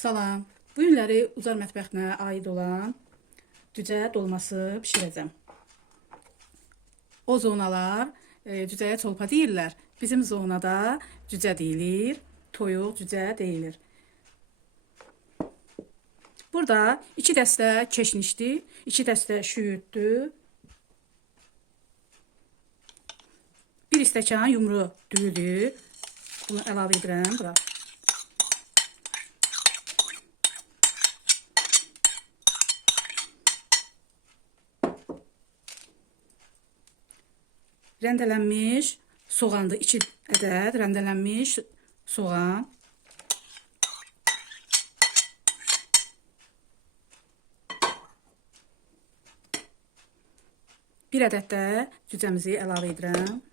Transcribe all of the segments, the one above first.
Salam. Bu günləri Ucar mətbəxinə aid olan cücə dolması bişirəcəm. O zonalar cücəyə çolpa deyirlər. Bizim zonada cücə deyilir, toyuq cücə deyilir. Burada 2 dəstə keşnişdi, 2 dəstə şüyürdü, 1 stəkan yumru düyüdür. Bunu əlavə edirəm bura. Rəndelənmiş soğandır. 2 ədəd rəndelənmiş soğan. Bir ədəd də cücəmizi əlavə edirəm.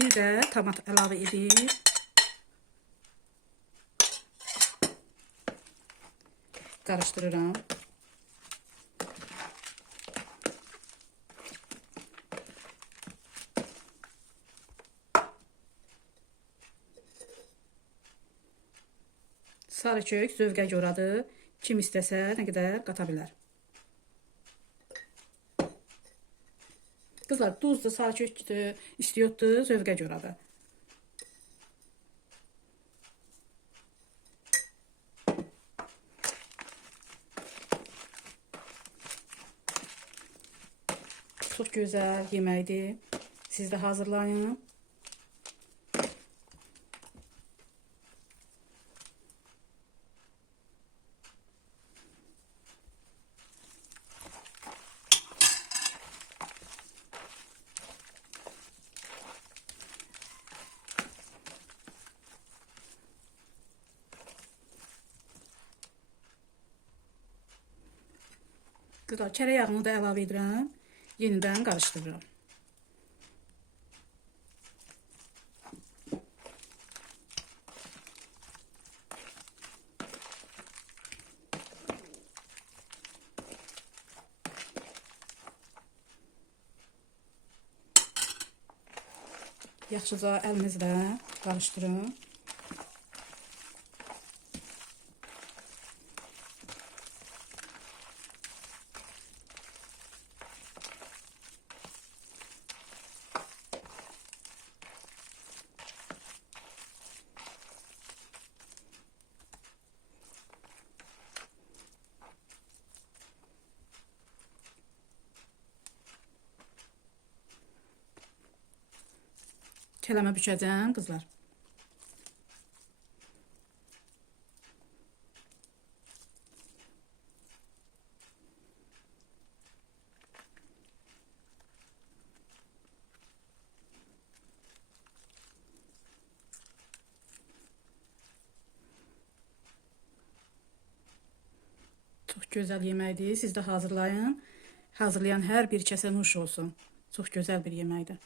Bir də tomat əlavə edib karıştırıram. Sarı kök zövqə görədir. Kim istəsə nə qədər qata bilər. Kızlar duzdur, sarı kökdür, istiyordur, zövqə görədir. Çok güzel yeməkdir. Siz de hazırlayın. Kızlar kərə yağını da əlavə edirəm. Yenidən karıştırıram. Yaxşıca əlinizlə karıştırın. Kələmə bükəcəm kızlar. Çok güzel yeməkdir. Siz de hazırlayın. Hazırlayan hər bir kəsə nuş olsun. Çok güzel bir yeməkdir.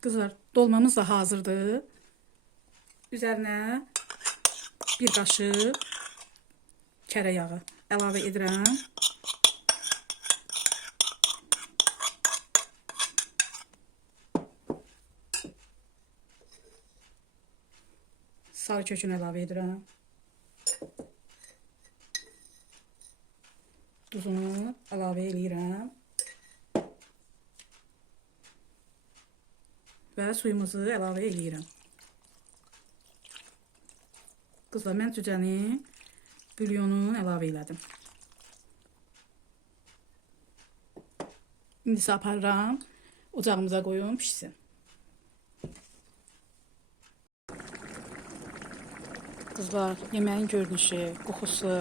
Kızlar dolmamız da hazırdır. Üzerine bir kaşık kərə yağı əlavə edirəm. Sarı kökünü əlavə edirəm. duzunu əlavə eləyirəm. Və suyumuzu əlavə eləyirəm. Qızlar, mən cücənin bulyonunu əlavə elədim. İndi isə aparıram, ocağımıza qoyum, pişsin. Qızlar, yeməyin görünüşü, qoxusu,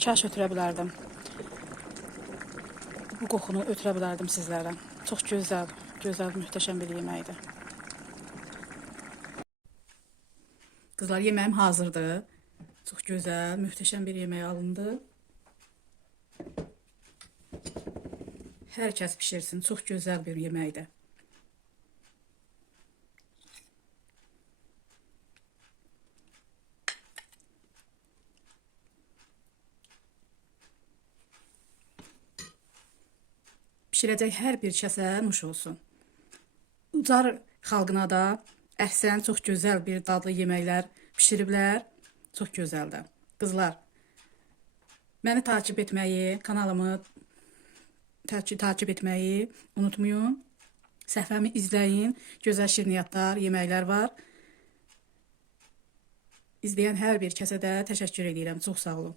kaş ötürə bilərdim. Bu qoxunu ötürə bilərdim sizlərə. Çox gözəl, möhtəşəm bir yeməkdir. Qızlar, yeməyim hazırdır. Çox gözəl, möhtəşəm bir yemək alındı. Hər kəs pişirsin, çox gözəl bir yeməkdir. Pişirəcək hər bir kəsə nuş olsun. Ucar xalqına da əhsən, çox gözəl bir dadlı yeməklər pişiriblər. Çox gözəldir. Qızlar, məni takip etməyi, kanalımı takip etməyi unutmayın. Səhifəmi izləyin. Gözəl şirniyyatlar, yeməklər var. İzləyən hər bir kəsə də təşəkkür edirəm. Çox sağ olun.